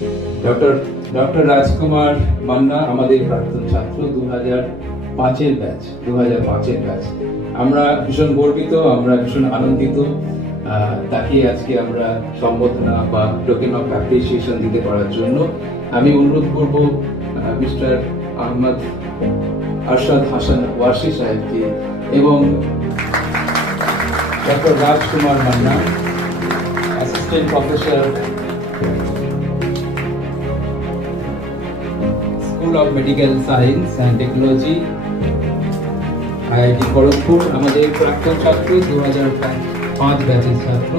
Doctor doctor রাজকুমার মান্না আমাদের প্রাক্তন ছাত্র 2005-এর ব্যাচ 2005-এর ব্যাচ। আমরা ভীষণ গর্বিত, আমরা ভীষণ আনন্দিত তাকে আজকে আমরা সম্বোধনা বা টোকেন অফ অ্যাপ্রিসিয়েশন দিতে পারার জন্য। আমি অনুরোধ করব মিস্টার আহমদ আরশাদ হাসান ওয়ারশি সাহেবকে এবং ডক্টর রাজকুমার Manna, assistant professor, school of medical science and technology, IIT Kharagpur, আমাদের প্রাক্তন ছাত্র 2005 ব্যাচের ছাত্র।